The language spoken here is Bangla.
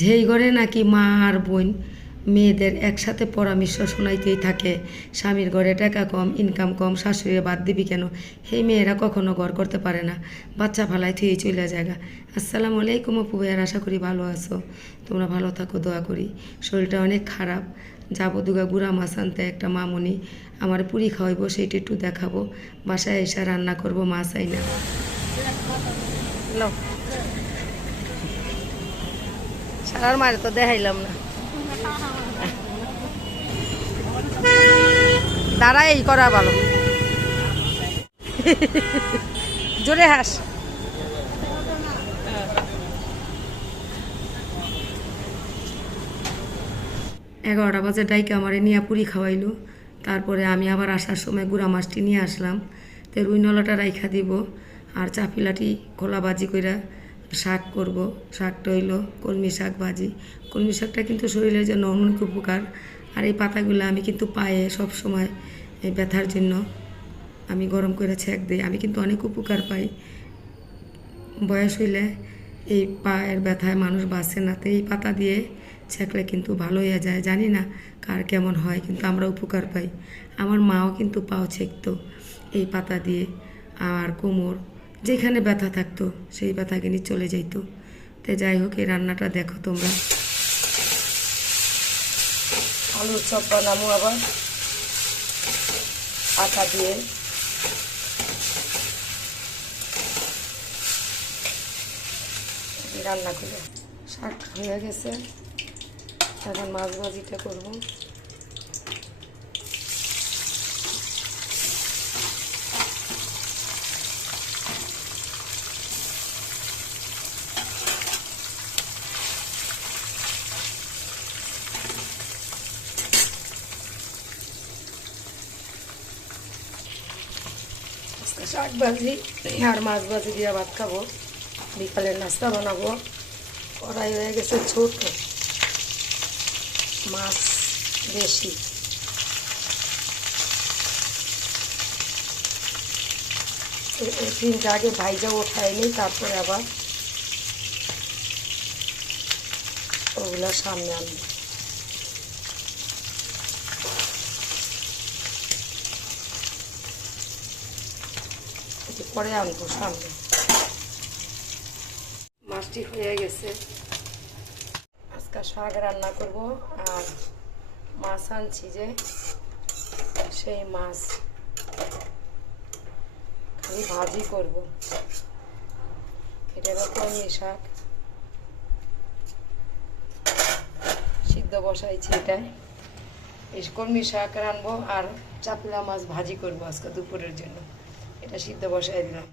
যেই ঘরে নাকি মা আর বোন মেয়েদের একসাথে পরামর্শ শোনাইতেই থাকে, স্বামীর ঘরে টাকা কম ইনকাম কম শাশুড়ি বাদ দিবি কেন? সেই মেয়েরা কখনো ঘর করতে পারে না, বাচ্চা ফালাই থুয়ে চলে জায়গা আসসালামু আলাইকুম আপু ভাইয়ার আশা করি ভালো আছো। তোমরা ভালো থাকো, দোয়া করি। শরীরটা অনেক খারাপ। যাব দুগা গুড়া মাছ আনতে একটা মামুনি আমার পুরি খাওয়াইবো, সেইটা একটু দেখাবো। বাসায় এসে রান্না করব, মাছ আইনা। সারার মারে তো দেখাইলাম না। দাঁড়া, এই করা ভালো। জোরে হাস। এগারোটা বাজে, ডাইকে আমারে নিয়ে পুরি খাওয়াইলো। তারপরে আমি আবার আসার সময় গুড়া মাছটি নিয়ে আসলাম। তো রুই নলাটা রাইখা দিব, আর চাপিলাটি খোলা বাজি কইরা শাক করব শাকটা হইল কলমি শাক ভাজি। কলমি শাকটা কিন্তু শরীরের জন্য অনেক উপকার। আর এই পাতাগুলো আমি কিন্তু পায়ে সব সময় এই ব্যথার জন্য আমি গরম করে ছেঁক দিই। আমি কিন্তু অনেক উপকার পাই। বয়স হইলে এই পায়ের ব্যথায় মানুষ বাঁচে না। তো এই পাতা দিয়ে ছেঁকলে কিন্তু ভালো হয়ে যায়। জানি না কার কেমন হয়, কিন্তু আমরা উপকার পাই। আমার মাও কিন্তু পাও ছেঁকতো এই পাতা দিয়ে। আর কোমর যেখানে ব্যথা থাকতো, সেই ব্যথা কিনে চলে যাইতো। তো যাই হোক, এই রান্নাটা দেখো তোমরা। আলুর চপ বানাবো আবার। আটা দিয়ে। রান্না করে শাক হয়ে গেছে। এখন মাছ ভাজিটা করব। শাক ভাজি আর মাছ ভাজি দিয়ে ভাত খাব। বিকালের নাস্তা বানাবো। কড়াই হয়ে গেছে ছোট মাছ বেশি তিনটা আগে ভাইজা ওঠায়নি তারপরে আবার ওগুলো সামনে আনব। একটু পরে আনব সামনে। মাছটি হয়ে গেছে। আজকে শাক রান্না করব আর মাছ আনছি যে, সেই মাছ। খালি ভাজি করব। এটা কলমি শাক। সিদ্ধ বসাইছি এটাই এই কলমি শাক রানবো আর চাপলা মাছ ভাজি করব আজকে দুপুরের জন্য। এটা সিদ্ধ বসাই দিলাম